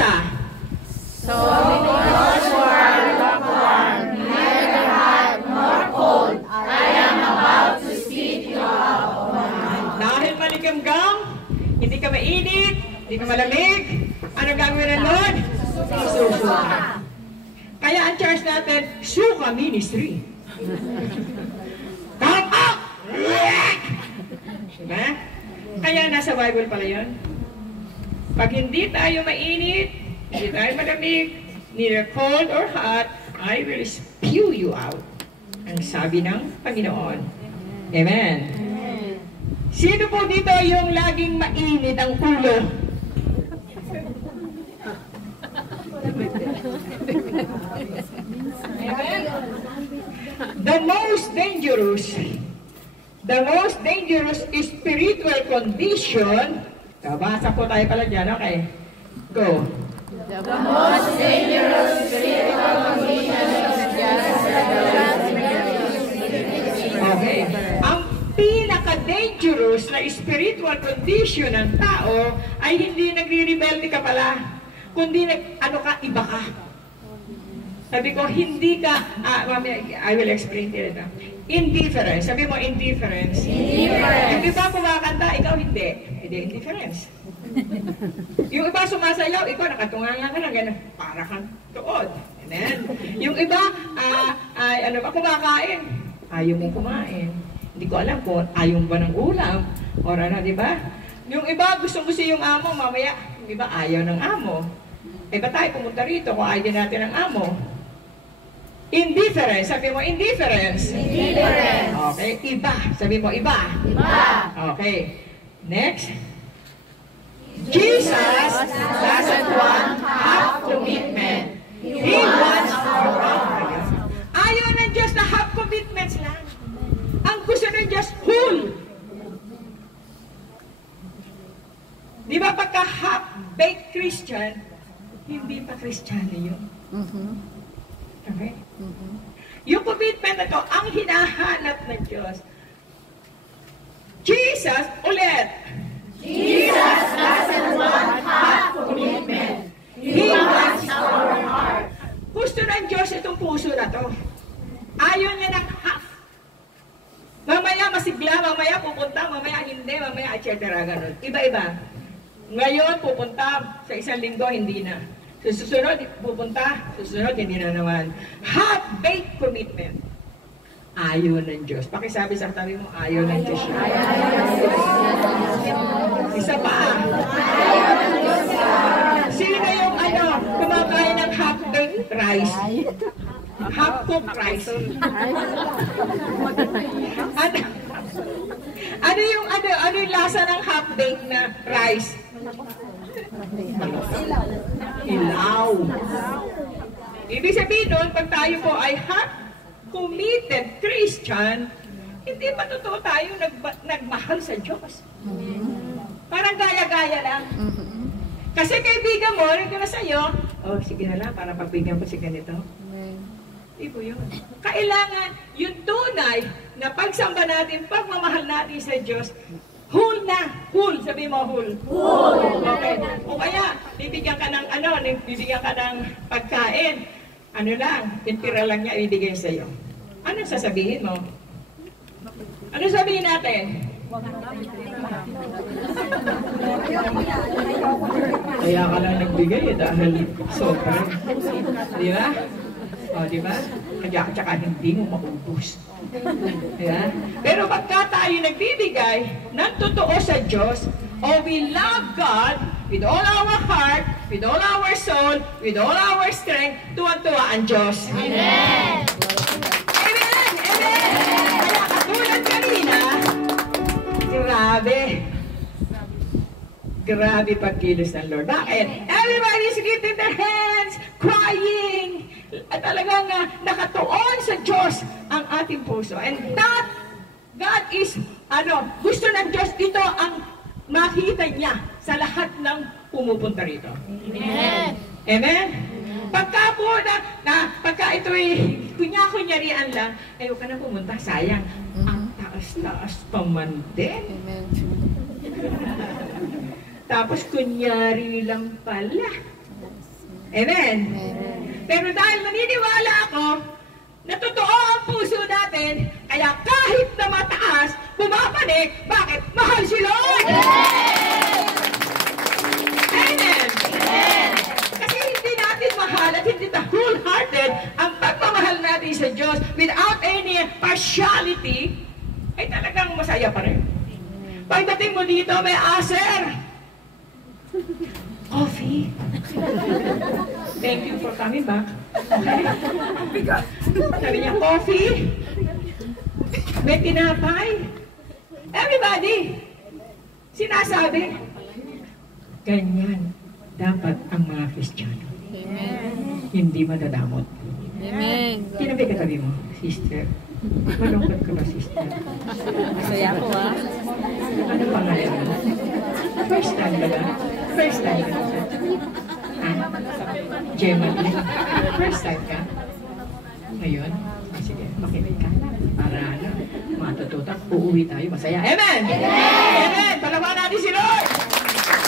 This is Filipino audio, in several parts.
Basa. So because you are lukewarm, neither hot nor cold, I am about to spit you out of my mouth. Dahil maligamgam, hindi ka mainit, hindi ka malamig, ano gagawin ng Lord? Susuka. Kaya ang church natin, Suka Ministry. Come up! Diba? Kaya nasa Bible pala yun. Pag hindi tayo mainit, hindi tayo malamig, neither cold or hot, I will spew you out. Ang sabi ng Panginoon. Amen. Sino po dito yung laging mainit ang ulo? The most dangerous spiritual condition. Basa po tayo pala dyan, okay? Go. The most dangerous spiritual condition is just okay. Ang pinaka-dangerous na spiritual condition ng tao ay hindi nagre-rebelde ka pala, kundi iba ka. Sabi ko, hindi ka, I will explain it. Indifference. Sabi mo, indifference. Indifference. Yung iba kumakanta, ikaw hindi. Hindi, indifference. Yung iba sumasayaw, ikaw nakatunganga ka na gano'n. Para kang tuod. Amen. Yung iba, kumakain. Ayaw mong kumain. Hindi ko alam kung ayaw ba ng ulam. O di ba? Yung iba, gusto yung amo, mamaya, yung iba ayaw ng amo. Eh, ba tayo pumunta rito kung ayaw din natin ng amo? Indifference. Sabi mo, indifference. Indifference. Okay. Iba. Sabi mo, iba. Iba. Okay. Next. Jesus doesn't want half commitment. He wants our heart. Ayaw ng Diyos na half commitments lang. Ang gusto ng Diyos, whole. Di ba pagka half-baked Christian, hindi pa Kristiyano yun. Okay? Yung commitment na to, ang hinahanap ng Diyos. Jesus, ulit. Jesus doesn't want half commitment. He wants our heart. Gusto ng Diyos itong puso na to. Ayaw niya ng half. Mamaya masigla, mamaya pupunta, mamaya hindi, mamaya etc. Ganun. Iba-iba. Ngayon pupunta, sa isang linggo hindi na. Susunod, pupunta, susunod, hindi na naman. Half-baked commitment. Ayaw ng Diyos. Pakisabi sa tabi mo, ayaw ng Diyos siya. Isa pa. Sino yung kumakain ng half-baked rice? Half-cooked rice. Ano yung lasa ng half-baked na rice? Ilaw. Ibig sabihin nun, pag tayo po ay half-committed Christian, hindi pa totoo tayo nagmahal sa Diyos. Parang gaya-gaya lang. Kasi kaibigan mo, rin ko na sa'yo, sige na lang, para pagbigyan ko si ganito. Ibo yun. Kailangan yung tunay na pagsamba natin, pagmamahal natin sa Diyos, whole na. Whole. Sabi mo, whole. Whole. Okay. O kaya, bibigyan ka ng bibigyan ka ng pagkain. Impira lang niya ibigay sa iyo. Anong sasabihin mo? Ano sabihin natin? Kaya ka lang nagbigay dahil sobrang. Di ba? Di ba? Tsaka hindi mo maubos. Yeah. Pero pagka tayo nagbibigay ng totoo sa Diyos, we love God with all our heart, with all our soul, with all our strength, tuwan-tuwa ang Diyos. Amen! Amen! Amen! Kaya katulad kanina, grabe pagkilos ng Lord. Bakit? Everybody's lifting their hands, crying, at talagang nakatuon sa Diyos ang ating puso. And that, God is, gusto ng Diyos ito ang makita niya sa lahat ng pumupunta rito. Amen. Amen? Pagka po pagka ito'y kunyarian lang, huwag ka na pumunta, sayang. Ang taas-taas pa man din. Tapos kunyari lang pala. Amen? Pero dahil naniniwala ako na totoo ang puso natin, kaya kahit na mataas, bumapanik. Bakit? Mahal si Lord! Amen! Kasi hindi natin mahal at hindi na wholehearted ang pagmamahal natin sa Diyos without any partiality, ay talagang masaya pa rin. Pagdating mo dito, may aser. Coffee. Thank you for coming back. Okay. Sabi niya, coffee. May tinapay. Everybody, sinasabi, ganyan dapat ang mga Kristiyano. Hindi madadamot. Amen. Kinabi katabi mo, sister. Malungkot ka ba, sister? Masaya ko Ano pangalan mo? First time ka ba? First time ka ba? Gemma, first time ka? Ngayon? Sige, makinig ka. Para matututak, uuwi tayo masaya. Amen! Amen! Palawan natin si Lord!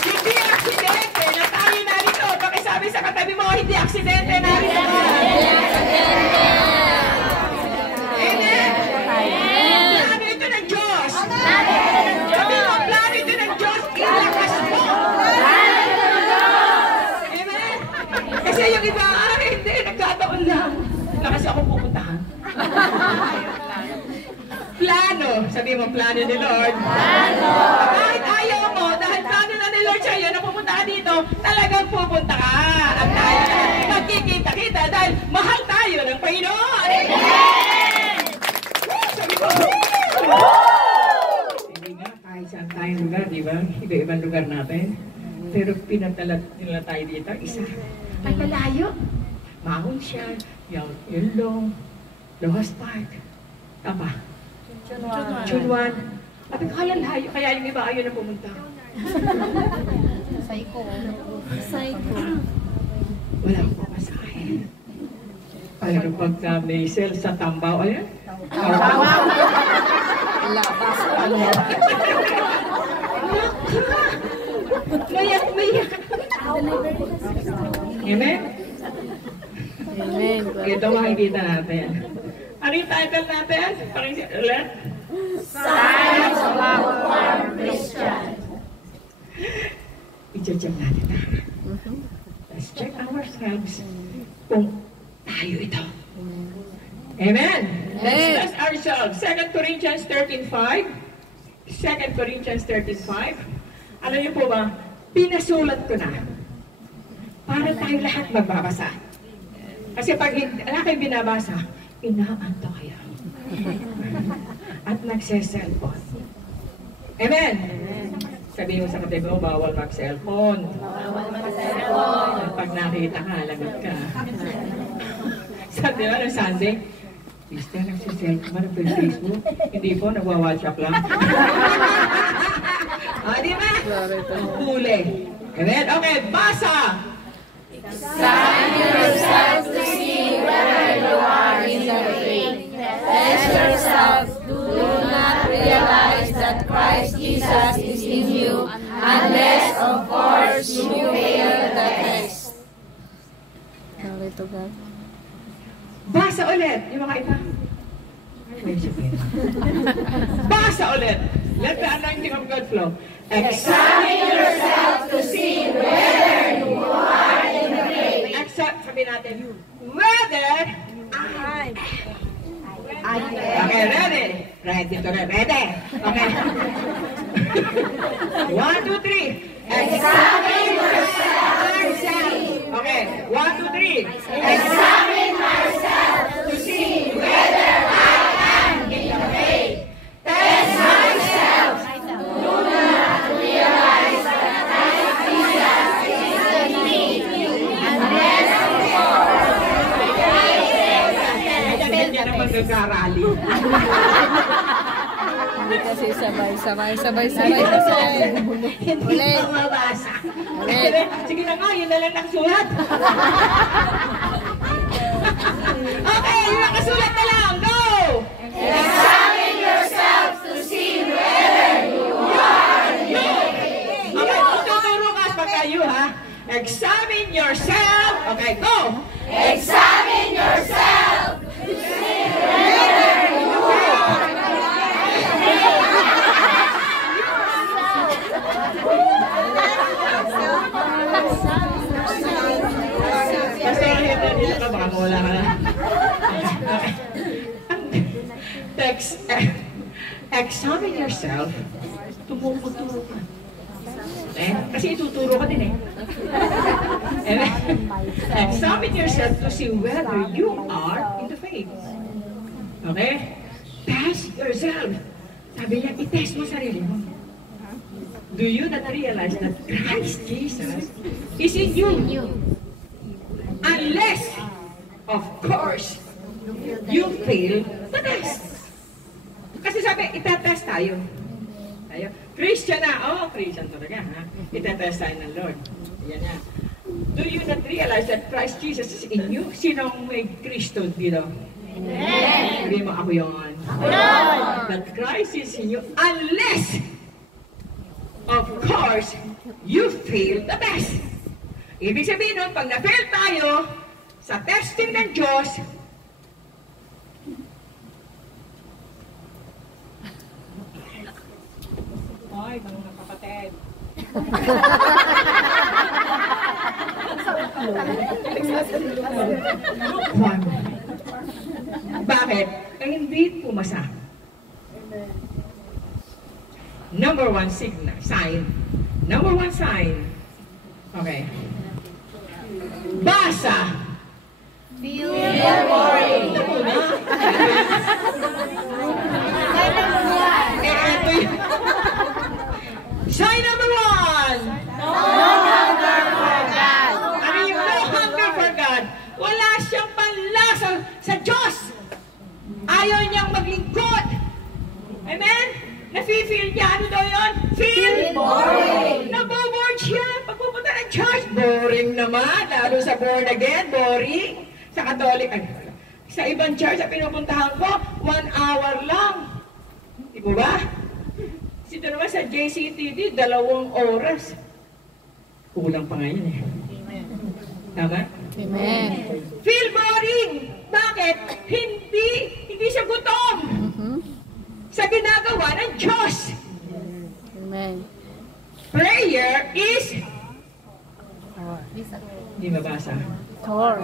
Hindi aksidente na tayo narito. Pakisabi sa katabi mo, hindi aksidente narito ka. Amen! Plano ito ng Diyos. Sabi mo, plano ito ng Diyos. Ilakas mo. Amen? Kasi yung iba, hindi, nagkataon lang. Kasi ako pupuntahan. Plano. Sabi mo, plano ni Lord. Plano. Kahit ayaw mo, dahil plano na ni Lord sa'yo na pupunta ka dito, talagang pupunta ka. At tayo magkikita-kita dahil mahal tayo ng Panginoon. Amen! Sabi ko, hindi nga, kahit saan tayong lugar, di ba? Iba-ibang lugar natin. Pero pinatala nila tayo dito, isa. Ay, malayo. Mahon siya, Yulong, Lohas Park. Apa? Chunwan. Sabi ko, layo. Kaya yung iba ayaw na pumunta. Psycho. Wala akong pamasahe. Pero pagka may sale sa Tambao, ayan. Labas. Mayak. Amen? Amen. Ito makikita natin. Ano yung title natin? Pakinggan ulit. Signs of our Christian. I-check natin na. Let's check ourselves kung tayo ito. Amen? Let's test ourselves. 2 Corinthians 13:5. 2 Corinthians 13:5. Alam niyo po ba, pinasulat ko na para tayo lahat magbabasa. Kasi pag wala kayong binabasa, inaanto kayo. At nagse-cellphone. Amen? Sabihin mo sa katabi mo, bawal mag-cellphone. Pag nakita ka, lagot ka. Sabi ba, Sunday, Sister, nagse-cellphone ba na Facebook? Hindi po, nagwa-WhatsApp lang. Di ba? Huli. Amen? Okay, basa! Examine yourself to see whether you are in the faith. Test yourself. Do not realize that Christ Jesus is in you, unless, of course, you fail the test. Basa ulit! Yung mga iba. Basa ulit! Let the anointing of God flow. Examine yourself to see whether you are in the faith. Sabi natin, whether Okay, ready? Ready to ready. Okay. 1, 2, 3. Examine ourselves. Okay, 1, 2, 3. Examine ourselves to see whether I am in the faith. Test myself. Do not realize that Christ Jesus is in me. Unless of course, hindi naman nagkarali. Hindi kasi sabay. Hindi ko mabasa. Sige na nga, yun na lang nakasulat. Okay, yung nakasulat na lang. Go! Examine yourself to see whether you are you. Okay, tuturo ka pagka you, ha? Examine yourself. Okay, go! Examine yourself to see whether you are. Pasahin na nila ka, baka mawala ka na. Examine yourself. Tumuturo ka. Kasi ituturo ka din examine yourself to see whether you are in the faith. Okay? Test yourself. Sabi niya, i-test mo sarili mo. Do you not realize that Christ Jesus is in you? Unless, of course, you fail the test. Kasi sabi, itetest tayo. Christian na, Christian talaga, ha? Itetest tayo ng Lord. Ayan na. Do you not realize that Christ Jesus is in you? Sinong may Kristo dito? Amen. Sabi mo, ako yun. That Christ is in you unless, of course, you fail the test. Ibig sabihin nun, pag na-fail tayo sa testing ng Diyos, ay, mga kapatid. Bakit? Hindi pumasa. Number one sign. Number one sign. Okay. Basa. Feel boring. Ito muna. Ito yun. Sign number one. No hunger for God. Ano yung no hunger for God? Wala siyang panlasa sa Diyos. Ayaw niyang maglingkod. Amen? Nafe-feel niya, ano daw yun? Feel boring. Naboboard siya. Pagpupunta ng church, boring naman. Lalo sa born again, boring. Sa Catholic, sa ibang church, sa pinupuntahan ko, 1 hour lang. Di ba ba? Sito naman sa JCTV, 2 oras. Kulang pa ngayon eh. Tama? Amen. Feel boring. Bakit? Hindi siya gutom. Sa ginagawa ng Diyos. Amen. Prayer is... Hindi mabasa. Chore.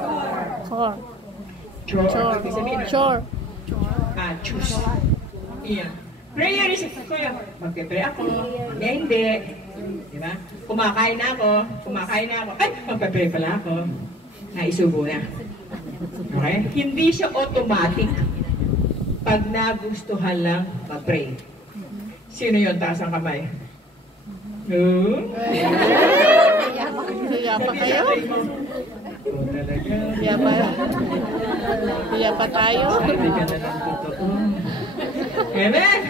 Ibig sabihin, Chore. choose. Iyan. Prayer is, kaya, magpe-pray ako, hindi. Diba? Kumakain na ako. Ay, magpe-pray pala ako. Naisubo na. Okay? Hindi siya automatic pag nagustuhan lang mag-pray. Sino yun? Taas ang kamay. Hiya pa kayo? Talaga. Hiya pa tayo? Hindi ka na lang totoo. Amen?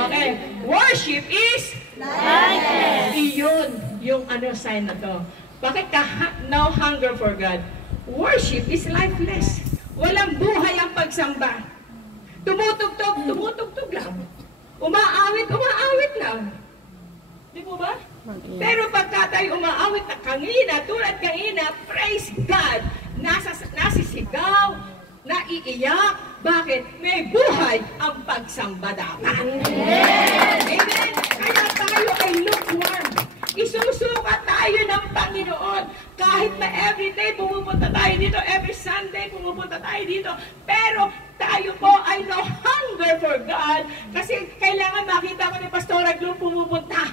Okay. Worship is lifeless. Iyon, yung sign na to. Bakit no hunger for God? Worship is lifeless. Walang buhay ang pagsamba. Tumutugtog lang. Umaawit lang. Di mo ba? Pero pagka tayo umaawit na tulad kanina, praise God, nasisigaw, naiiyak. Bakit? May buhay ang pagsamba dapat. Amen? Kaya tayo ay lukewarm. Isusukat tayo ng Panginoon. Kahit na everyday pumupunta tayo dito, every Sunday pumupunta tayo dito, pero tayo po ay no hunger for God kasi kailangan makita ko ni Pastor Aglo pumupunta.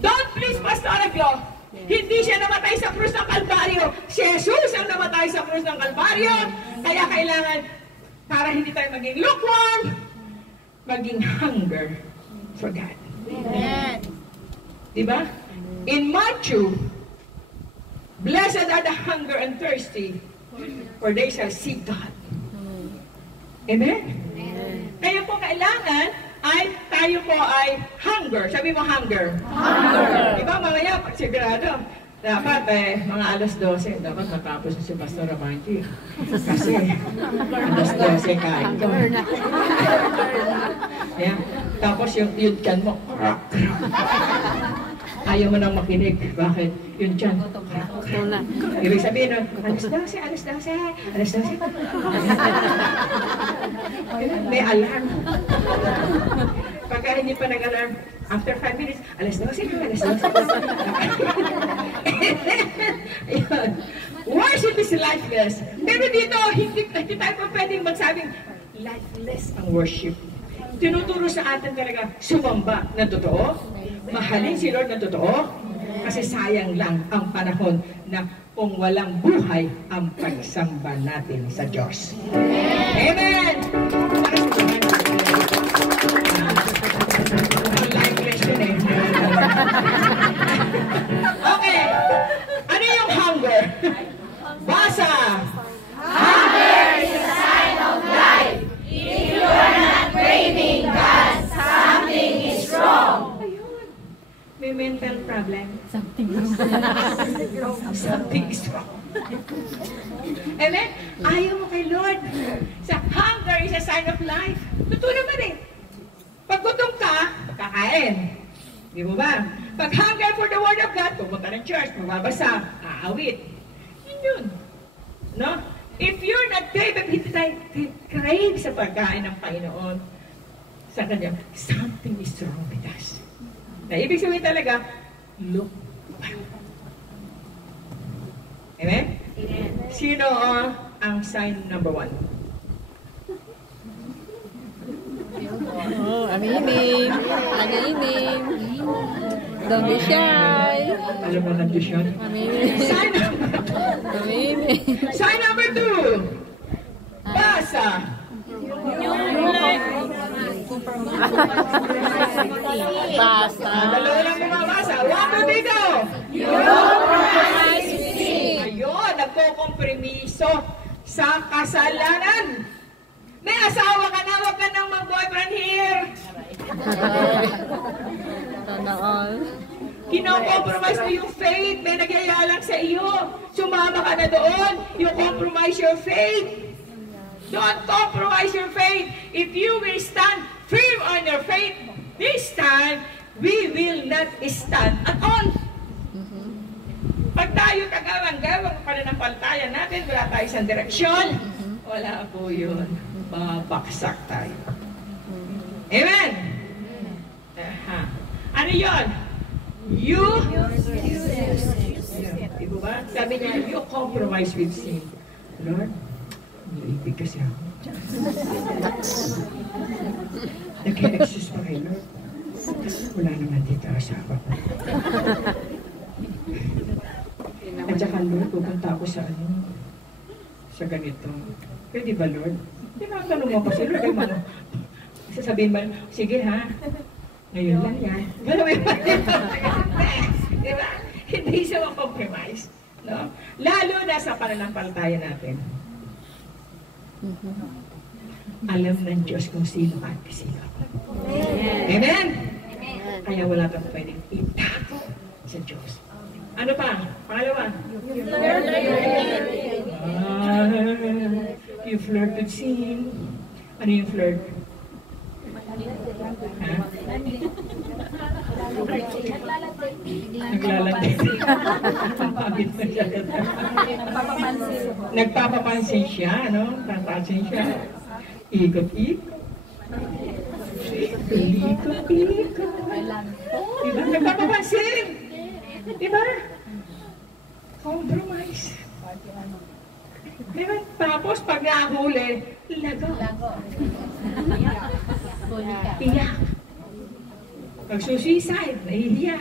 Don't please, Pastor Aglo. Hindi siya namatay sa krus ng Kalbaryo. Si Jesus ang namatay sa krus ng Kalbaryo. Kaya kailangan, para hindi tayo maging lukewarm, maging hunger for God. Amen. Diba? In Matthew, blessed are the hunger and thirsty, for they shall see God. Amen? Kaya po kailangan tayo po ay hunger. Sabi mo hunger. Diba mamaya, sigurado, dapat mga alas 12, dapat matapos na si Pastor Ramanji. Kasi alas 12 kain ko. Tapos yung kan mo, Ayaw mo nang makinig. Bakit? Yun dyan. Ibig sabihin nun, alas 12, alas 12, alas 12. May alarm. Pagka hindi pa nag-alarm, after 5 minutes, alas 12, alas 12. Ayun. Worship is lifeless. Pero dito, hindi tayo pa pwedeng magsabing lifeless ang worship. Tinuturo sa atin talaga sumamba na totoo, mahalin si Lord na totoo, kasi sayang lang ang panahon na kung walang buhay ang pagsamba natin sa Diyos. Amen! Ang lifeless yun eh. Okay. Ano yung hunger? Basa! Hunger is a sign of life. If you are not craving God, something is wrong. Ayun. May mental problem. Something is wrong. Something is wrong. Amen? Ayaw mo kay Lord. Sa hunger is a sign of life. Totoo naman eh. Pag gutom ka, kakain. Di mo ba? Pag hunger for the Word of God, pupunta ng church, magbabasa, aawit. Yun. No? If you're not crave sa pagkain ng Panginoon, sa Kanya, something is wrong with us. Na ibig sabihin talaga, look. Amen? Sino ang sign number 1? Oh, aminin. Aminin. Don't be shy. Alam mo ng Diyos yun? Aminin. Aminin. Sign number 2. Basa. Basta. Dalawa lang bumabasa. Wako dito. Ayun, nagko-kompromiso sa kasalanan. May asawa ka na, huwag ka nang mag-boyfriend here. Sana all. Kino-compromise mo yung faith. May nagyayalang sa iyo. Sumama ka na doon. You compromise your faith. Don't compromise your faith. If you will stand firm on your faith, this time, we will not stand at all. Pag tayo tagawang-gawang pananampalataya natin, wala tayo sa direksyon, wala po yun. Babaksak tayo. Amen? Aha. Ano yun? You Diba ba? Sabi niya, you compromise with sin. Lord, nilipig kasi ako. Nag-e-excuse pa kay Lord. Wala naman dito asawa ko. At saka Lord, pupunta ako sa sa ganito. Pwede ba Lord? Tinatanong mo kasi Lord, ay mga sasabihin ba, sige ha, ngayon lang yan. Galawin ba? Diba? Hindi siya mag-compromise. No? Lalo na sa pananampalataya natin. Alam ng Diyos kung sino ka at sino ako. Amen? Kaya wala kang pwedeng itago sa Diyos. Ano pa? Pangalawa? You flirt with sin. Ano yung flirt? Ha? Naglalagay. Nagpapapansin siya, no? Papansin siya. Ikot-ikot. Ikot-ikot. Diba? Nagpapapansin. Diba? Compromise. Diba? Tapos pag nahuli, lago. Iyak. Pagsusuicide, nahihiya.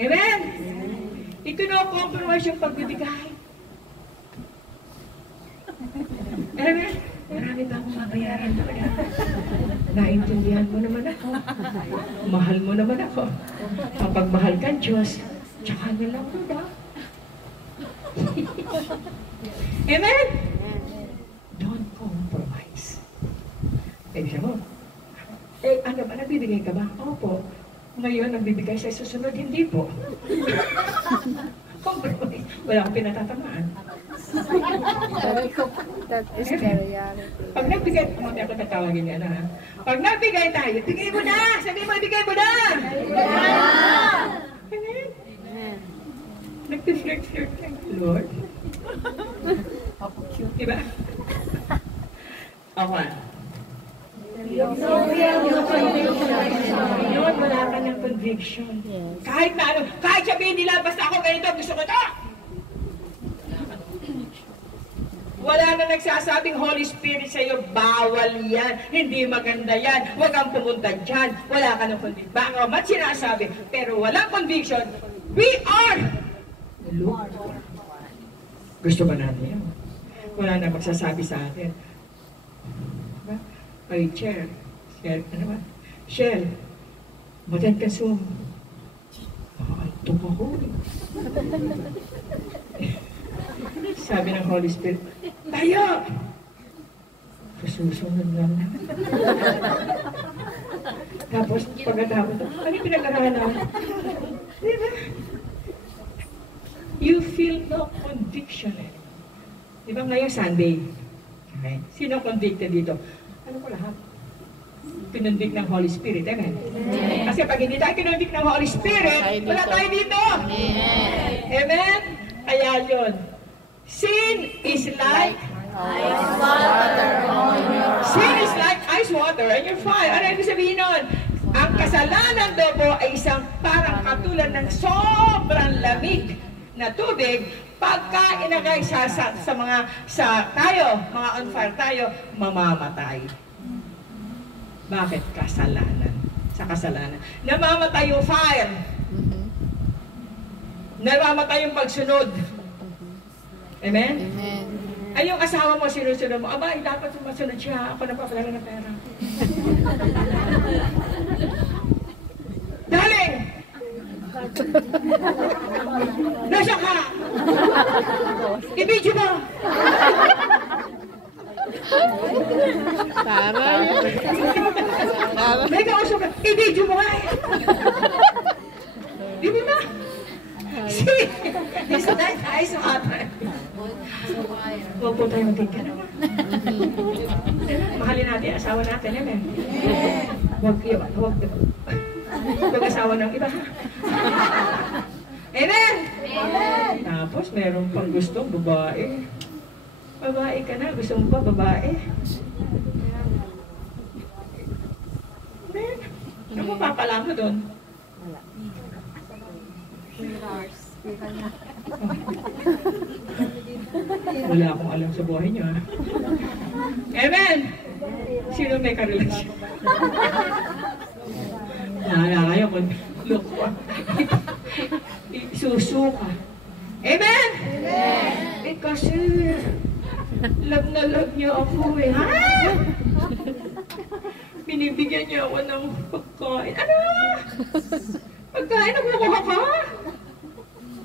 Amen? Ikino-compromise yung pagbibigay. Amen? Marami pa akong mabayaran talaga. Naintindihan mo naman ako. Mahal mo naman ako. Kapag mahal ka, Diyos, tsaka na lang ko ba? Amen? Don't compromise. Eh, siya mo, ano ba, nagbibigay ka ba? Opo. Ngayon, nagbibigay sa susunod, hindi po. Compromise. Wala akong pinatatamaan. That is the reality. Pag nagbigay, kumami ako tatawagin niya na. Pag nagbigay tayo, bigay mo na! Sabi mo, bigay mo na! Nag-flirt-flirt kay Lord. Diba? Okay. Lord, wala ka ng conviction. Kahit na ano, kahit sabihin nila, basta ako ganito, gusto ko ito. Wala na nagsasabing Holy Spirit sa iyo, bawal yan, hindi maganda yan, huwag kang pumunta dyan, wala ka ng conviction. Baka mat sinasabi, pero walang conviction, we are the Lord. Gusto ba natin yan? Wala na magsasabi sa atin. Diba? Ay, Cher, ano ba? Shell, matan ka Zoom. Antok ako. Sabi ng Holy Spirit, tayo! Susunod lang. Tapos, pagkatapos, ano yung pinag-aralan? Diba? You feel no conviction eh. Diba ngayon Sunday? Okay. Sino convicted dito? Ano ko lahat? Kinonvict ng Holy Spirit, amen? Kasi pag hindi tayo kinonvict ng Holy Spirit, wala tayo dito. Amen? Kaya yun. Sin is like ice water on your sin is like ice water on your fire. Ano ibig sabihin nun? Ang kasalanan daw po ay isang parang katulad ng sobrang lamig na tubig pagka inagay sa tayo, mga on fire tayo, mamamatay. Bakit? Kasalanan. Sa kasalanan. Namamatay yung fire. Namamatay yung pagsunod. Amen? Amen. Ay, yung asawa mo, sinusunod mo, aba, dapat sumasunod siya. Ako na pa pala ng pera. Darling! Nasaan ka? I-video mo! Taray. May kausap ka, i-video mo nga eh! Di ba ba? See? It's like ice water. Huwag po tayo magtigka naman. Mahalin natin ang asawa natin, amen? Huwag asawa ng iba, ha? Amen? Tapos, meron pang gustong babae. Babae ka na, gusto mo ba babae? Amen? Ano mapapala mo doon? Wala akong alam sa buhay niyo. Amen! Sino may karelasyon? Wala kayo kung loko. Susuka. Amen! Amen! Eh kasi, love na love niyo ako eh. Ha? Binibigyan niyo ako ng pagkain. Ano? Pagkain, nagkukuha ka?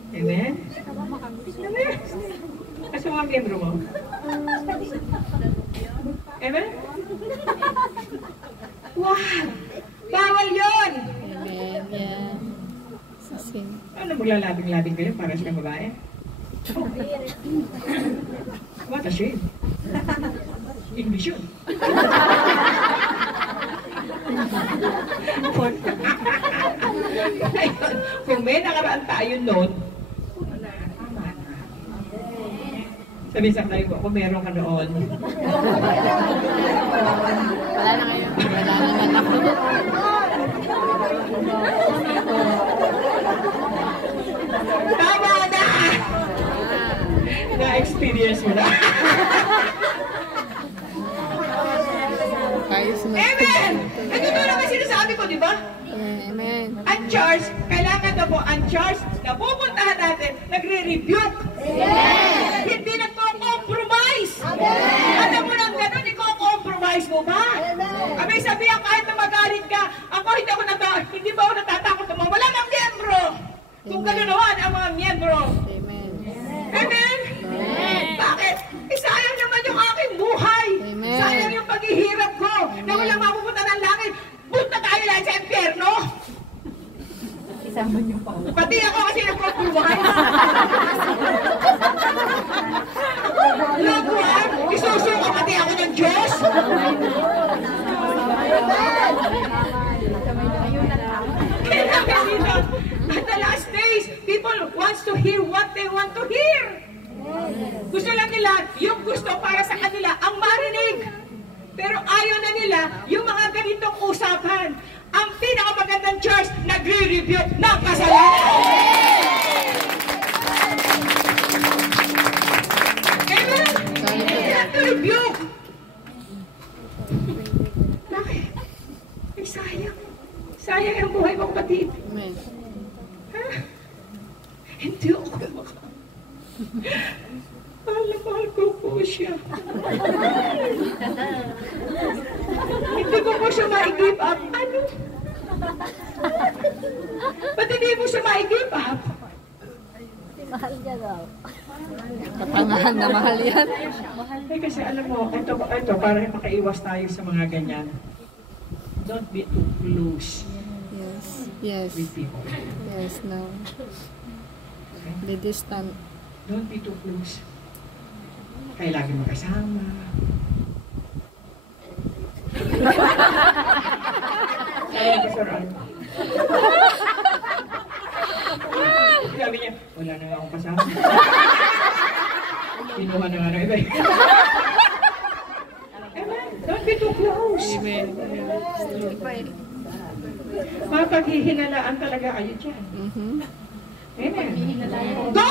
Amen? Amen? Kasi mga miyembro mo? Amen? Wow! Bawal yun! Amen. Yeah. Sasin. Ano, maglalabing-labing kayo para sa babae? What a shame. English yun. Kung may nakaraan tayo noon, sabi sa kayo kung meron ka noon. Wala na kayo. Wala naman ako. Tama na! Na-experience mo na. Ayos na. Amen! Ito to naman sinasabi ko, di ba? Amen. Ang church, kailangan na po ang church na pupuntahan natin, nagre-rebuke. Yes! Hindi nagko-compromise. Alam mo lang gano'n, i-compromise mo ba? Abay sabihan kahit na magalit ka, ako hindi ba ako natatakot naman, wala nang miyembro. Kung gano'n naman ang mga miyembro. Amen. Amen? Bakit? Sayang naman yung aking buhay. Amen. Sayang yung paghihirap ko na walang mapupunta ng langit. Punta tayo lang sa impyerno. Isama niyo pa. Pati ako kasi nagpapuluhan. Laguan, isusuko pati ako ng Diyos. Kailangan dito. At the last days, people wants to hear what nila yung gusto para sa kanila ang marinig. Pero ayaw na nila yung mga ganitong usapan. Ang pinakamagandang church, nagre-rebuke ng kasalanan. Amen? Nag-rebuke. Bakit? Ay, sayang. Sayang ang buhay mong kapatid. Amen. Ha? Hindi ako maka. Mahal na mahal ko po siya. Hindi ko po siya ma-give up. Ano? Ba't hindi mo siya ma-give up? Kapangahan na mahal yan. Eh kasi alam mo, ito para makaiwas tayo sa mga ganyan. Don't be too close Yes. Yes. with people. Yes, no. Be distant. Don't be too close. Kaya lagi magkasama. Sabi ko, Sir Al. Sabi niya, wala na akong kasama. Kinuha na nga ng iba. Amen. Don't be too close. Amen. Mapaghihinalaan talaga kayo dyan. Amen. Go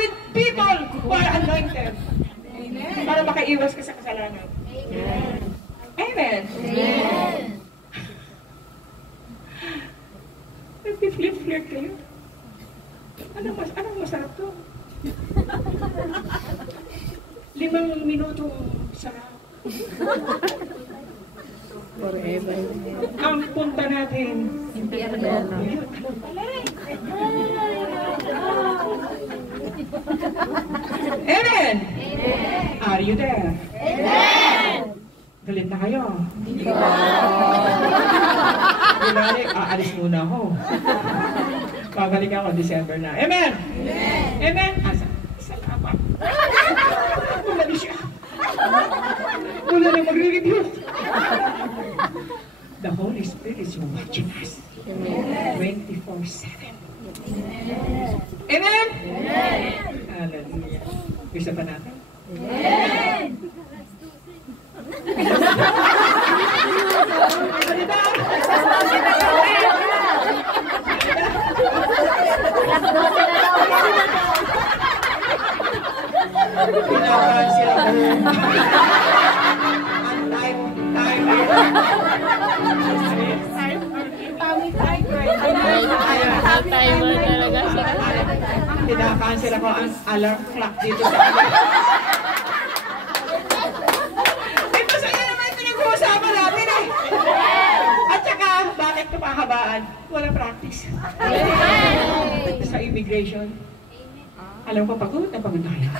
with people who are anointed. Para makaiwas ka sa kasalanan. Amen. Nag-flip-flip kayo. Anong masarap to? 5 minutong sarap. Forever. Ang punta natin. Amen. Are you there? Galit na kayo? Binalik, aalis muna ako. Pabalik ako, December na. Amen! Amen! Salamat. Bumalik siya. Wala na magre-review. The Holy Spirit is watching us 24/7. Amen? Hallelujah. Bisa pa natin? Pinapansin ako. Timer talaga siya. Pinakancel ako ang alarm clock dito sa akin. Ito sa'yo naman pinag-uusapan natin eh. At saka, bakit ito pahabaan? Wala practice. Sa immigration. Alam ko, pagod na kayo.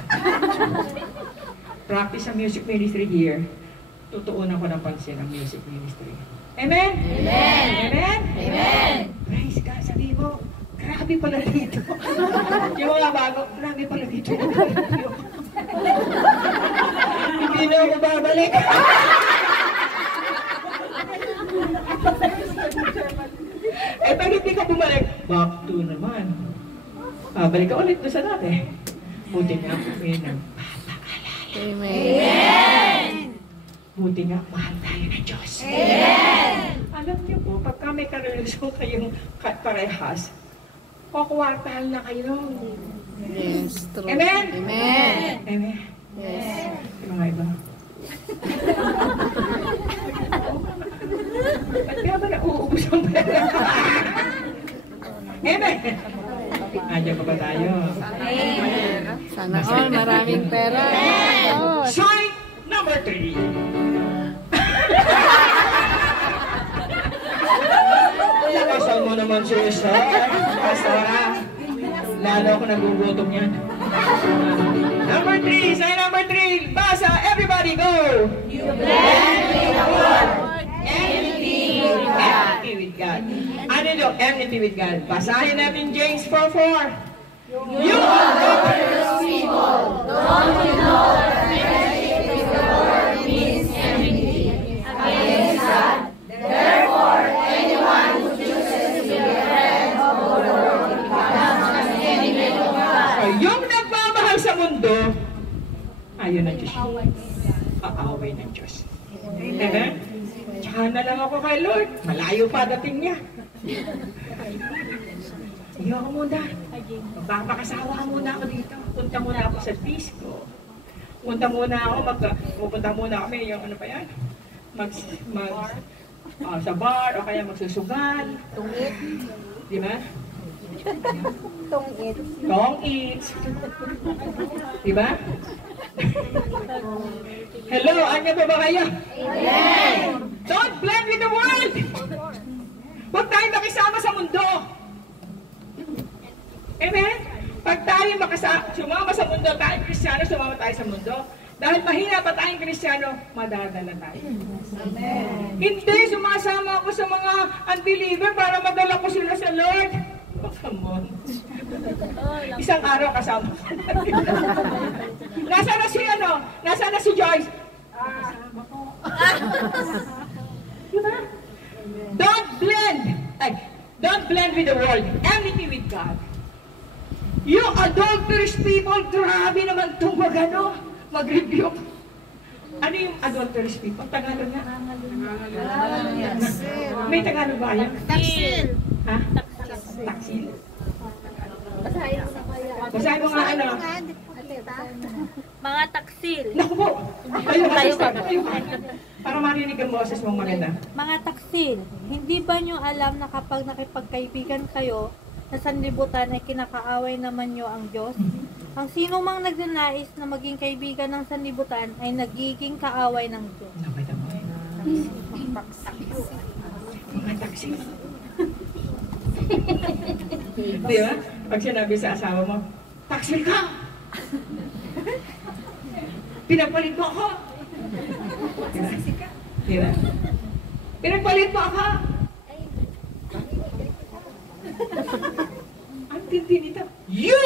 Practice sa music ministry here. Tutuunan ko ng pansin ang music ministry. Amen? Amen! Amen? Amen! Praise God, sabi mo, grabe pala dito. Yung mga bago, grabe pala dito. Hindi na ako babalik. Eh, pag hindi ka bumalik, back to naman. Balik ka ulit doon sa dati. Buti nga ako may nagpapaalala. Amen. Buti nga, mahal tayo ng Diyos. Amen! Alam niyo po, pagka may karelasyon kayong parehas, kukwartahan na kayo. Yes, true. Amen? Amen. Amen. Yes. Yung mga iba. Ba't kaya ba nauubos ang pera? Amen! Nandiyan pa ba tayo? Sana all maraming pera. Oh, Sign number 3. Lakasan mo naman si Sir. Pastora. Lalo ako nagugutom yan. Number 3. Sign number 3. Basa. Everybody go. You bless the Lord. Enmity with God. Enmity with God. Ano yung enmity with God? Basahin natin James 4:4. You are dangerous people. Don't you know that friendship with the world means enmity against God? Therefore, anyone who chooses to be a friend of the world becomes an enemy of God. So, yung nagmamahal sa mundo, Ayaw ng Diyos. Aaway ng Diyos. Amen? Tsaka na lang ako kay Lord. Malayo pa dating niya. Iyo ako muna. Magpapakasawa muna ako dito. Punta muna ako sa disco. Punta muna ako, pupunta muna kami, yung ano pa yan? Sa bar, o kaya magsusugal. Tungit. Di ba? Tungit. Tong-eats. Di ba? Hello, anya pa ba kayo? Amen. Don't blend with the world! Huwag tayo makisama sa mundo. Amen? Pag tayo sumama sa mundo, tayong Kristiyano, sumama tayo sa mundo. Dahil mahina pa tayong Kristiyano, madadala tayo. Amen. Hindi, sumasama ako sa mga unbeliever para madala ko sila sa Lord. Oh, come on. Isang araw kasama. Nasaan na si Joyce? Diba? Don't blend with the world. Enmity with God. You adulterous people, grabe naman itong mag-review. Ano yung adulterous people? Tagalog nga? May Tagalog ba yan? Taksil. Ha? Taksil. Basahin mo nga ano. Mga taksil. Naku po! Tayo ka. Para marinig ang boses mong maganda. Mga taksil, hindi ba nyo alam na kapag nakipagkaibigan kayo na sanlibutan ay kinakaaway naman nyo ang Diyos? Ang sino mang nagnanais na maging kaibigan ng sanlibutan ay nagiging kaaway ng Diyos. Mga taksil. Di ba? Pag sinabi sa asawa mo, taksil ka! Pinagpalit mo ako! Di ba? Pinagpalit mo ako! Ang tindi nito. You!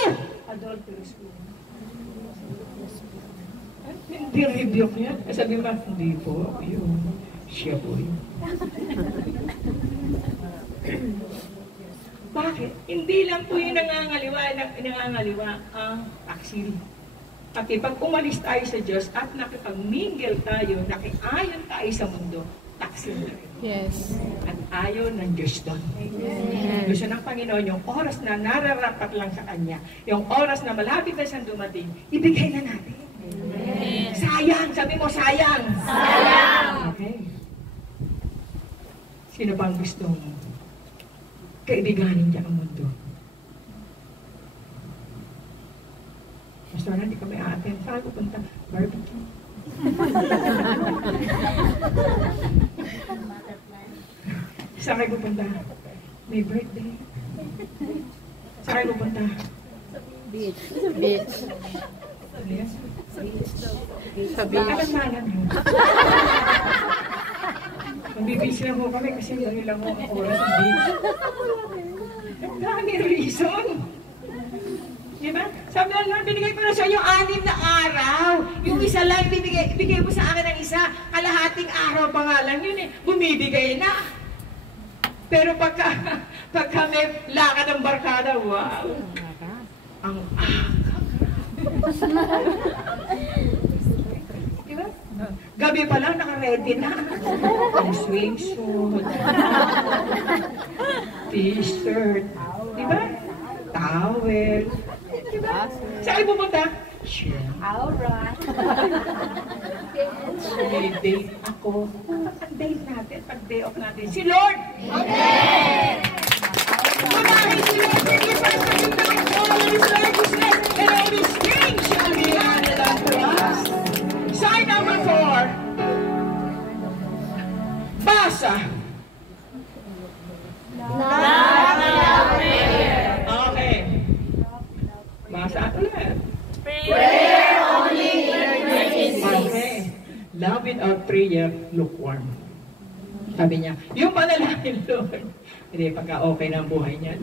Adulterous woman. Hindi rebuke niya. Sabi mo, hindi po. Yun. Siya po yun. Bakit? Hindi lang po yung nangangaliwa ang taksil. Pati pag umalis tayo sa Diyos at nakipag-mingle tayo, nakiayon tayo sa mundo, taksil na rin. Yes. At ayaw ng Diyos doon. Gusto ng Panginoon, yung oras na nararapat lang sa Kanya, yung oras na malapit na siyang dumating, ibigay na natin. Sayang! Sabi mo, sayang! Sayang! Okay. Sino bang gustong kaibiganin niya ang mundo? Basta na, hindi kami aaten. Saan pupunta? Barbecue. Saan kayo pupunta? May birthday. Saan kayo pupunta? Beach. Beach. Yes. Sa beach. Alam na alam nyo. Magbibis lang po kami kasi dahil lang mo ang oras sa beach. Ang dami reason. Diba? Sabi na lang, binigay ko na siya yung 6 na araw. Yung isa lang, bigay mo sa akin ng isa. Kalahating araw pa nga lang yun eh. Bumibigay na. Pero pagka may lakad ng barkada, wow. Ang diba? Gabi pa lang, naka-ready na. Ang swimsuit. T-shirt. Diba? Towel. Diba? Saan kayo pupunta? Sure. Alright. May date ako. Ang date natin, pag day off natin, si Lord! Amen. Kumahin si Lord, pag-ipan sa kanyang all his righteousness, and all his things shall be added unto us. Sign number 4. Basa. Okay. Basa ulit. Prayer only in emergencies. Okay. Love without prayer, lukewarm. Sabi niya, yung panalangin, Lord. Hindi, pagka okay na ang buhay niya,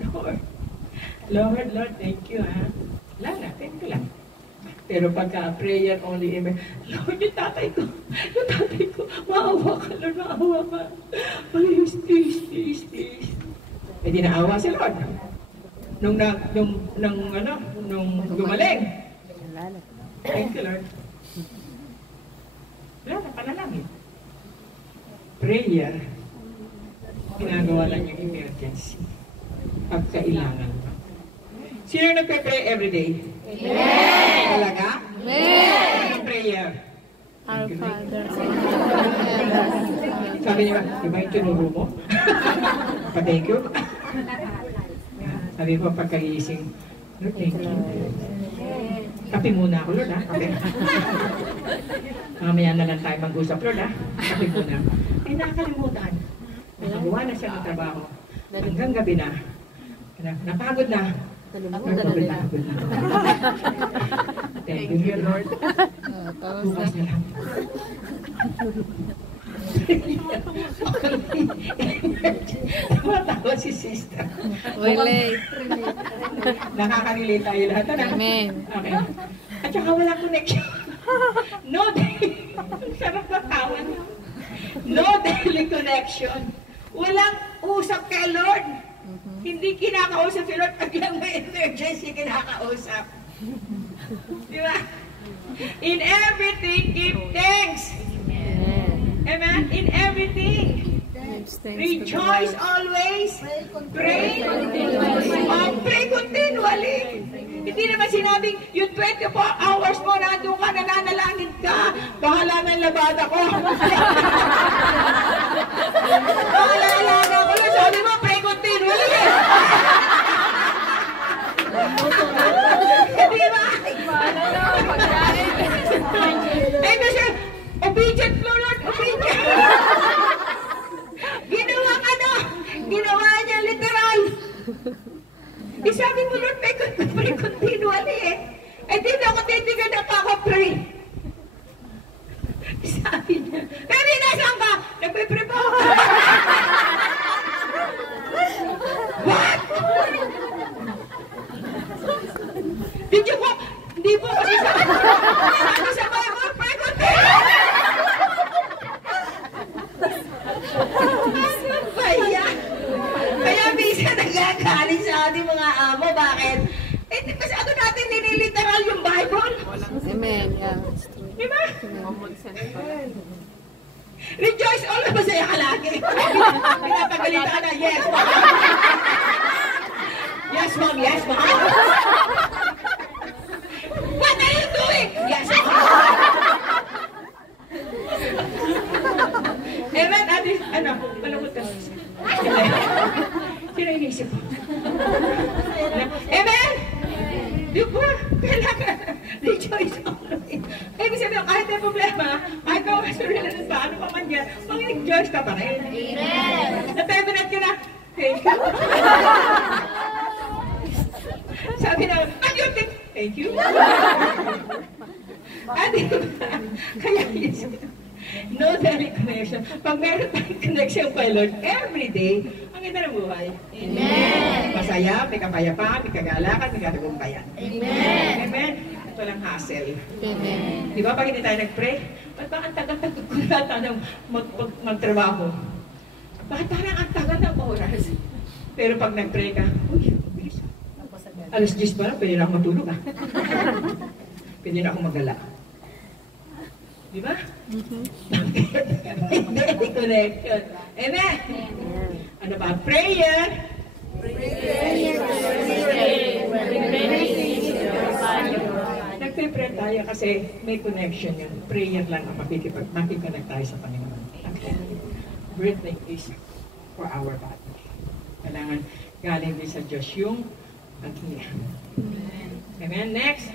Lord, thank you, ha. Wala na, thank you lang. Pero pagka prayer only, Lord, yung tatay ko, maawa ka, Lord, maawa ka. Please. Eh, di naawa si Lord. Nung gumaling. Thank you, Lord. Wala na, panalangin. Prayer, ginagawa lang yung emergency. Pagkailangan pa. Sino nagpe-pray everyday? Amen! Talaga? Amen! Anong prayer? Our Father. Sabi niya, di ba yung tinuro mo? Pa-thank you. Sabi ko, pagkagising, Lord, thank you. Kape muna ako, Lord, ha? Kape. Mamaya na lang tayo mag-usap, Lord, ha? Kape muna. Ay, nakakalimutan. Nakagawa na siya ng trabaho. Hanggang gabi na. Napagod na. Pagod na. Thank you, Lord. Bukas na lang. Tumatawa si sister. Relate. Nakaka-relate tayo lahat. Amen. Okay. At saka walang connection. No daily. Sarap na tawan. No daily connection. Walang usap kay Lord. Hindi kinakausap si Lord. Pag lang may emergency, kinakausap. Di ba? In everything, give thanks. Amen? In everything. Rejoice always. Pray continually. Pray continually. Hindi naman sinabing, yung 24 hours mo, nandun ka, nananalangin ka. Bahala ng labada ko. Bahala ko. Sabi mo, pray continually. Hindi ba? Eh kasi, obedient mo, Lord, obedient. Ginawa ka na. Ginawa niya literal. Sabi mo, Lord, pray continually eh. Eh, di na ako titigan na pa ako pray. Sabi niya, Mary, nasaan ka? Nagpe-pray po. What? Hindi po kasi sa Bible, pray continually. Kaya minsan nagagaling sa ating mga amo. Bakit? Eh, di masyado natin nililiteral yung Bible. Amen. Yeah. Diba? Rejoice always, masaya ka lagi. Pinapagalitan na, yes, ma'am. Yes, ma'am, yes, ma'am. What are you doing? Yes, ma'am. Amen, ate, ano, malungkot ka. Sino inisip mo? Amen? Di ba? Kailangan rejoice always. Ibig sabihin, kahit may problema, kahit may kasuliranan pa, ano pa man yan, mag-rejoice ka pa rin. Amen! Na-terminate ka na. Thank you. Sabi na, what do you think? Thank you. Kaya isip. No daily connection. Pag meron tayong connection kay Lord every day, ang ganda ng buhay. Amen. Masaya, may kapayapaan, may kagalakan, may katagumpayan. Amen. Amen. Ito lang hassle. Amen. Di ba pag hindi tayo nag-pray, ba't ba ang tagal-tagal ko na tayo magtrabaho? Bakit parang ang tagal ng oras? Pero pag nag-pray ka, uy, bilis. Alas 10 pa lang, pwede na ako matulog ah. Pwede na ako magala. Di ba? Daily connection. Amen? Ano ba? Prayer. Nagpe-pray tayo kasi may connection yun. Prayer lang ang makikonnect tayo sa Panginoon. Okay. Breathing is for our body. Kailangan galing din sa Diyos yung paghinga. Amen? Next.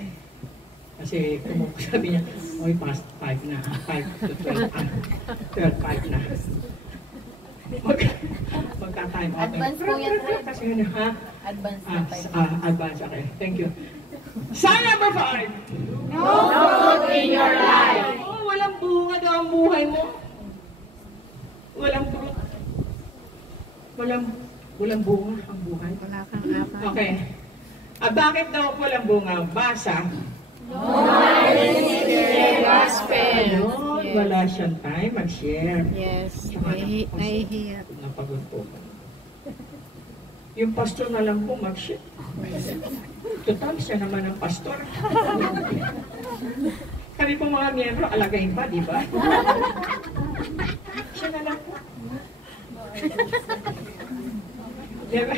Kasi sabi niya, oy, past 5 na, 5 to 12, 12, 5 na. Magka-time out. Advance po yan, sir. Kasi yun, ha? Advance na 5. Advance, okay. Thank you. Sign number 5. No fruit in your life. Oh, walang bunga daw ang buhay mo. Walang fruit. Walang bunga ang buhay. Wala kang apa. Okay. Bakit daw walang bunga? Basa. Gospel. Ayun, wala siyang time mag-share. Yes. Nahihiya. Napagod po. Yung pastor na lang po mag-share. Total, siya naman ang pastor. Kami po mga miyembro, alagayin pa, di ba? Siya na lang po. Diba?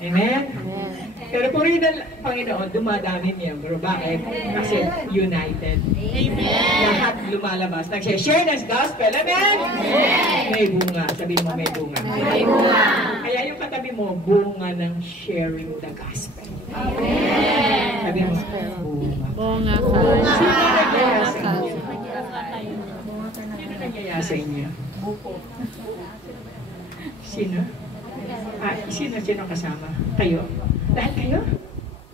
Amen? Pero po rin ang Panginoon, dumadami miyembro. Bakit? Kasi united. Amen. Lahat lumalabas. Nagsishare ng gospel. Amen? Amen. May bunga. Sabihin mo may bunga. May bunga. Kaya yung katabi mo, bunga ng sharing the gospel. Amen. Sabihin mo, bunga. Bunga ka. Sino nagyaya sa inyo? Sino nagyaya sa inyo? Sino? Sino kasama? Kayo? Lahat kayo?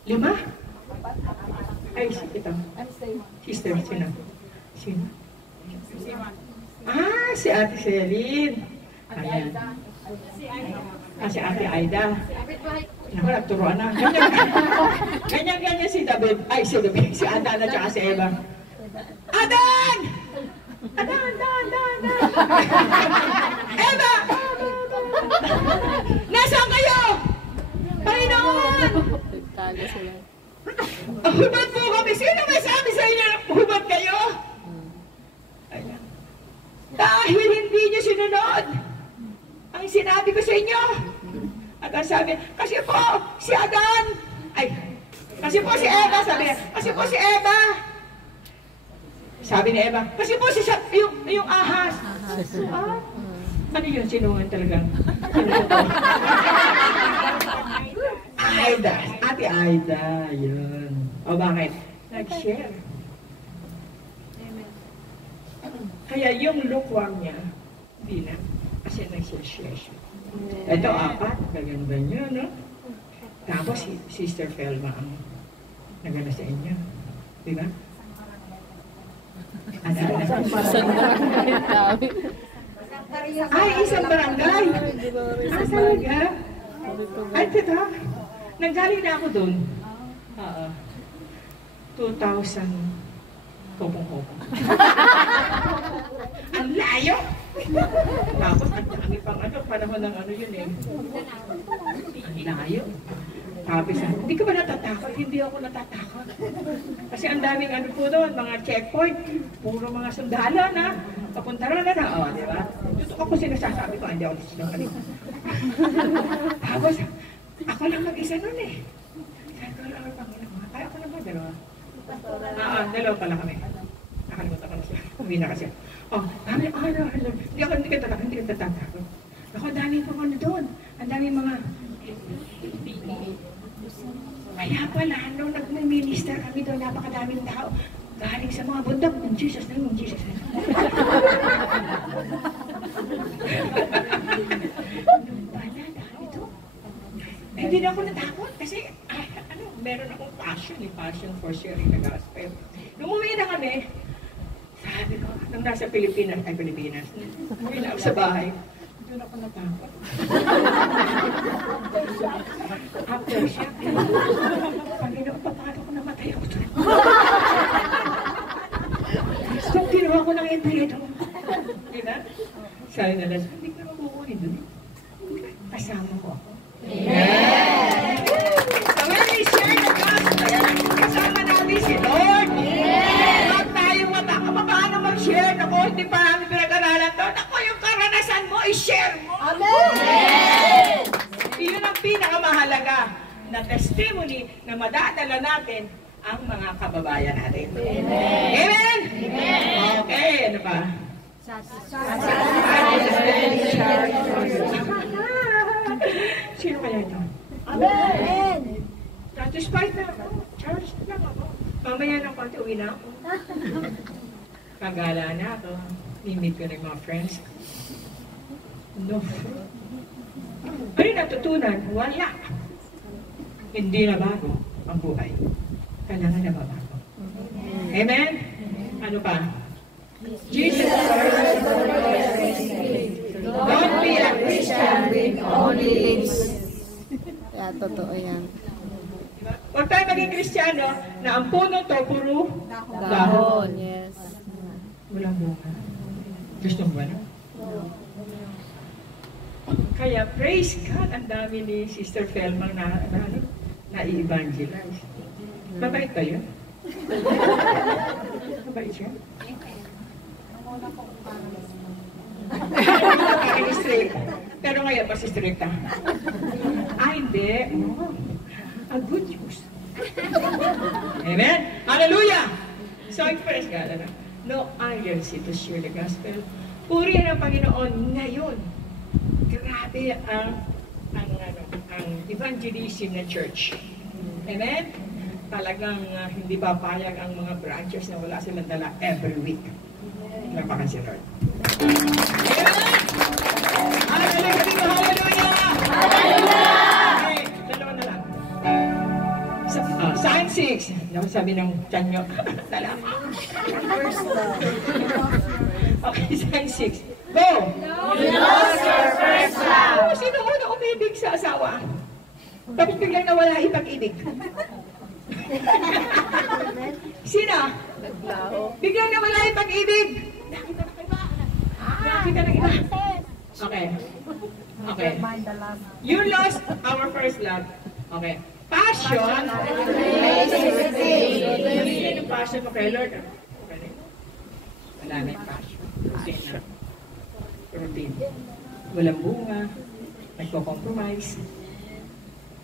5? Ay, ito. Sister, sino? Sino? Si Ate Celine. Ayan. Si Ate Aida. Naku, nagturuan na. Ganyan si David. Si Adan at saka si Eva. Adan! Adan! Eva! Nasaan kayo? Panginoon! Hubad po kami. Sino may sabi sa inyo na hubad kayo? Ayan. Dahil hindi niyo sinunod ang sinabi ko sa inyo. At ang sabi, kasi po si Adan, kasi po si Eva, sabi niya, kasi po si Eva. Sabi ni Eva, kasi po si yung ahas. Ano yun? Sinuhan talagang. Aida. Ate Aida. Yun. O bakit? Nag-share. Kaya yung lukwang niya, hindi na. Kasi nag-share siya. Ito, 4. Ganyan-ganyan, no? Tapos, Sister Felma ang nagana sa inyo. Di ba? Isang barangay. Talaga? Ay, tita. Nanggaling na ako doon. 2000. Kopong-kopong. Ang layo! Tapos, ang dami pang panahon ng yun eh. Ang layo. Tapos, hindi ka ba natatakot? Hindi ako natatakot. Kasi ang daming po doon, mga checkpoint. Puro mga sundalo na. Papunta rin na. Di ba? Ito ako sinasasabi ko, hindi ako sinungaling. Tapos, ako lang mag-isa nun eh. Sabi ko, Panginoon, kaya ako naman, dalawa. Dalawa pala kami. Nakalimutan ko na siya. Uwi na kasi. Hindi ka tatakot. Ako, dami pa doon. Ang dami mga kaya pala, nung nag-minister kami doon, napakadaming tao. Galing sa mga bundok, ng Jesus na yung Jesus na yun. Nung pala, dahil ito. Hindi na ako natakot kasi, meron akong passion for sharing the gospel. Nung umuwi na kami, sabi ko, nung nasa Pilipinas, umuwi na ako sa bahay, doon ako natakot. After siya, Panginoon, paano ko namatay ako doon? So, ginawa ko ng entayo. Diba? Sabi na lang, hindi ko mabukunin doon. Kasama ko ako. Amen! So, when we share the gospel, kasama natin si Lord. Huwag tayong mataka. Paano mag-share? Ako, hindi pa namin pinag-aralan to. Ako, yung karanasan mo, i-share mo. Amen! Iyon ang pinakamahalaga na testimony na madadala natin ang mga kababayan natin. Amen! Amen! Amen! Okay, ano pa? Sino kaya ito? Amen! Satisfied na ako. Charge lang ako. Mamaya ng konti, uwi na ako. Kagala na ako. Nimit ko na yung mga friends. No. Ano natutunan? Wala. Hindi na bago ang buhay. Kailangan na babago. Amen? Ano pa? Jesus Christ. Don't be a Christian with only lips. Kaya totoo yan. Huwag tayo maging Kristiyano na ang puno to puro dahon. Yes. Walang bunga. Gusto mo ba na? Kaya praise God, ang dami ni Sister Felma na i-evangelize. Mabait ba yun? Mabait siya? Parang straight. Pero ngayon, mas straight ka. Hindi. Oh, a good news. Amen? Hallelujah! So, express God, ano? No urgency to share the gospel. Purihan ang Panginoon ngayon. Grabe ang evangelism ng church. Amen? Talagang hindi papayag ang mga branches na wala silang dala every week. Napakan si Lord. Amen! Hallelujah! Hallelujah! Okay, dalawa na lang. Sign 6. Ano sabi ng tiyan nyo? Okay, sign 6. Go! You lost your first love. Sino una umibig sa asawa? Tapos biglang nawala yung pag-ibig. Sino? Biglang nawala yung pag-ibig. Nakita ng iba. Okay. Okay. You lost our first love. Okay. Passion. Hindi yung passion mo kay Lord. Wala na yung passion. Routine. Routine. Walang bunga. Nagko-compromise.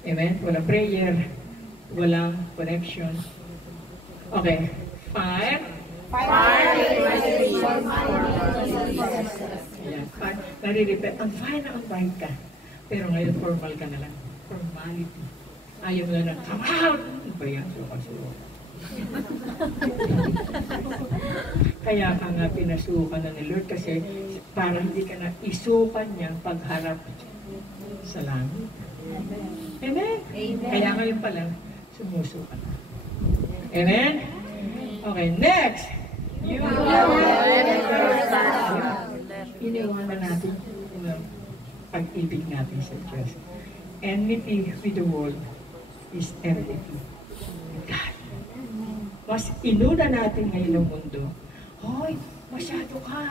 Amen? Walang prayer. Walang connection. Okay. Fire. Ayan. Nare-repeat. Ang fire na ang fire ka. Pero ngayon formal ka na lang. Formality. Ayaw mo na come out! Ano ba yan? Suka-suka. Kaya ka nga pinasukan na ni Lord kasi para hindi ka na isukan niya pagharap sa langit. Amen? Amen. Kaya ngayon pa lang, sumusukan. Amen? Okay, next! Iniwanan natin yung pag-ibig natin sa Diyos. Enmity with the world is enmity with God. Mas inuna natin ngayon ng mundo, hoy, masyado ka.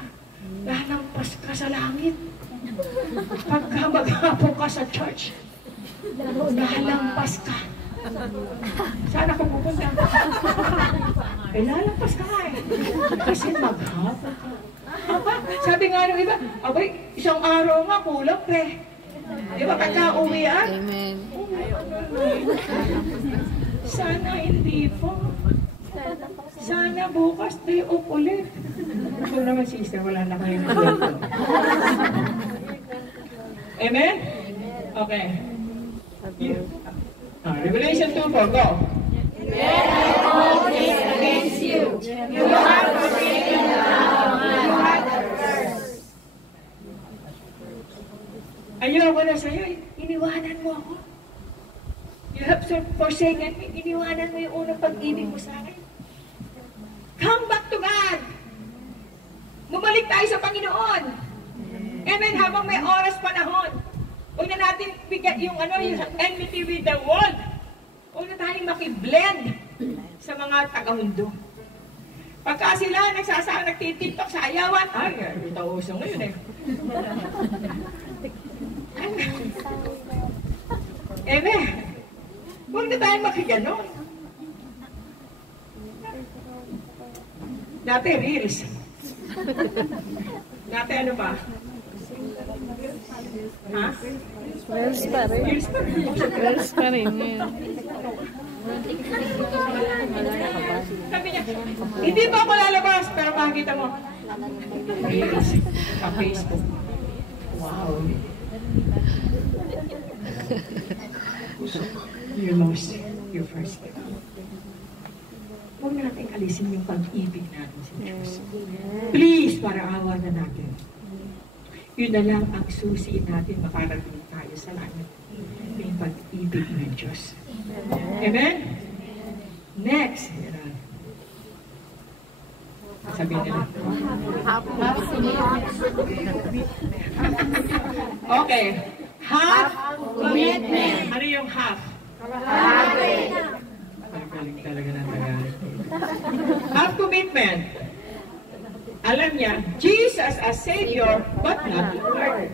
Lalampas ka sa langit. Pagka maghapon ka sa church, lalampas ka. Saan ako pupunta? Lalampas ka nga eh. Kasi maghapon ka. Sabi nga nung iba, abay, isang araw nga, kulang pre. Di ba pagka-uwian? Amen. Sana hindi po. Sana bukas day off ulit. Ikaw naman sister, wala na kayo ng dito. Amen? Okay. Revelation 2:4, go. When I hold this against you, you have forsaken the love you had at first. Ayoko na sa'yo, iniwanan mo ako. You have forsaken me, iniwanan mo yung unang pag-ibig mo sa akin. Come back to God! Bumalik tayo sa Panginoon! Amen, habang may oras panahon. Huwag na natin bigat yung enmity with the world. Huwag na tayong makiblend sa mga taga-mundo. Pagka sila nagtitiktok sa ayawan, ay, ito uso ngayon eh. Amen. Huwag na tayong makiganon. Dati reels. Dati ano ba? Ha? Reels pa rin. Reels pa rin. Reels pa rin ngayon. Sabi niya, hindi pa ako lalabas, pero makikita mo. Reels. Sa Facebook. Wow. You lost your first love. Huwag na natin alisin yung pag-ibig natin sa Diyos. Please, para awa na natin. Yun na lang ang susi natin makarating tayo sa langit. Yung pag-ibig ng Diyos. Amen? Next. Sabihin nila. Okay. Half commitment. Ano yung half? Galing talaga ng Tagalog. Half commitment. Alam niya, Jesus as Savior, but not Lord.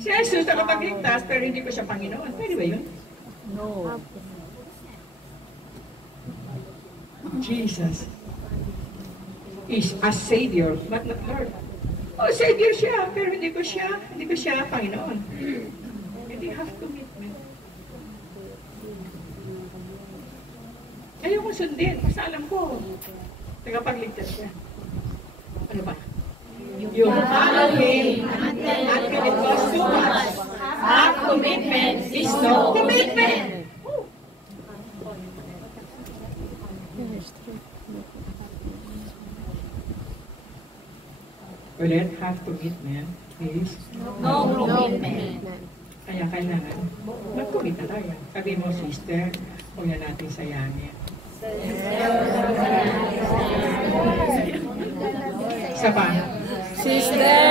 Si Jesus nakapagligtas, pero hindi ko siya Panginoon. Pwede ba yun? No. Jesus is a Savior, but not Lord. Oh, Savior siya, pero hindi ko siya Panginoon. And you have commitment. Ayaw ko sundin, basta alam ko, tagapagligtas siya. Ano ba? You follow Him until it costs too much. Half commitment is no commitment. Ulit, half commitment is No commitment. kaya kailangan mag-commit na tayo. Sabi mo, sister, huwag na natin sayangin. Isa pa. Sister!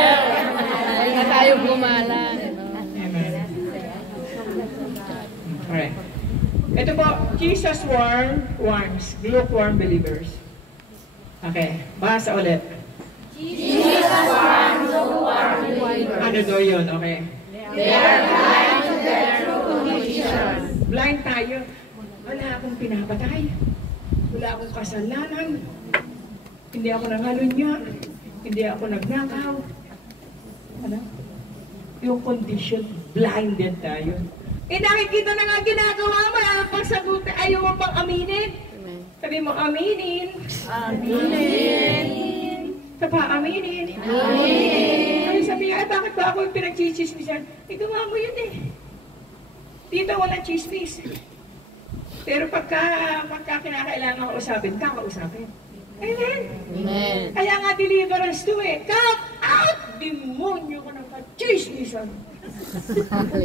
Ay na tayo gumala. Amen. Alright. Ito po, Jesus warns lukewarm believers. Okay, basa ulit. Jesus warns lukewarm believers. Ano do yun? Okay. They are blind to their true condition. Blind tayo. Wala akong pinapatay. Wala akong kasalanan. Hindi ako nangalunya. Hindi ako nagnakaw. Ano? Yung condition, blinded tayo. Eh, nakikita na nga ginagawa mo, ang pagsagot, ayaw mo pang aminin. Sabi mo, aminin. Aminin. Sa pa, aminin. Aminin. Ay, sabi niya, bakit ba ako yung pinag-chismisan? Eh, gawa mo yun eh. Dito walang chismis. Pero pagka kinakailangan kausapin, kakausapin. Amen? Amen. Kaya nga deliverance to eh. Come out! Demonyo ka ng ka-chismisan.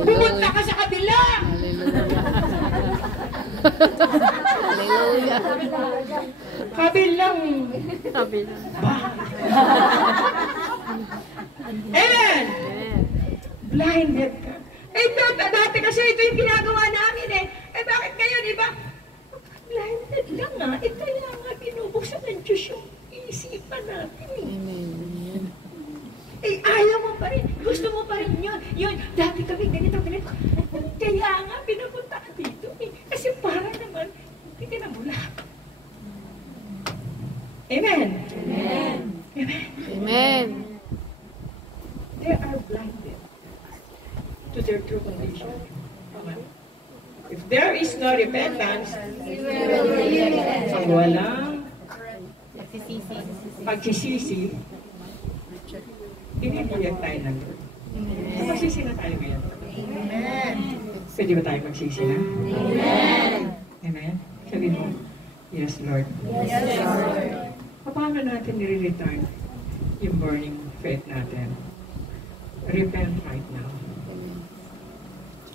Pumunta ka sa kabila! Hallelujah. Kabilang Sabi na. Amen! Blinded ka. Eh, dati kasi ito yung ginagawa namin eh. Eh, bakit ngayon, iba? Blinded lang nga. Eh, kaya nga binubuksan ng Diyos yung isipan natin eh. Amen. Eh, ayaw mo pa rin. Gusto mo pa rin yun. Yun, dati kami ganito. Kaya nga, pinapunta ka dito eh. Kasi para naman, hindi ka na mula. Amen? Amen. Amen. Amen. They are blinded to their true condition. Amen. If there is no repentance, pag walang pagsisisi, inibigyan tayo ng Lord. Magsisi na tayo ngayon. Amen. Pwede ba tayo magsisi na? Amen. Amen? Sabi mo, yes, Lord. Yes, Lord. Paano natin nire-return yung burning faith natin? Repent right now.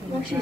Magsisi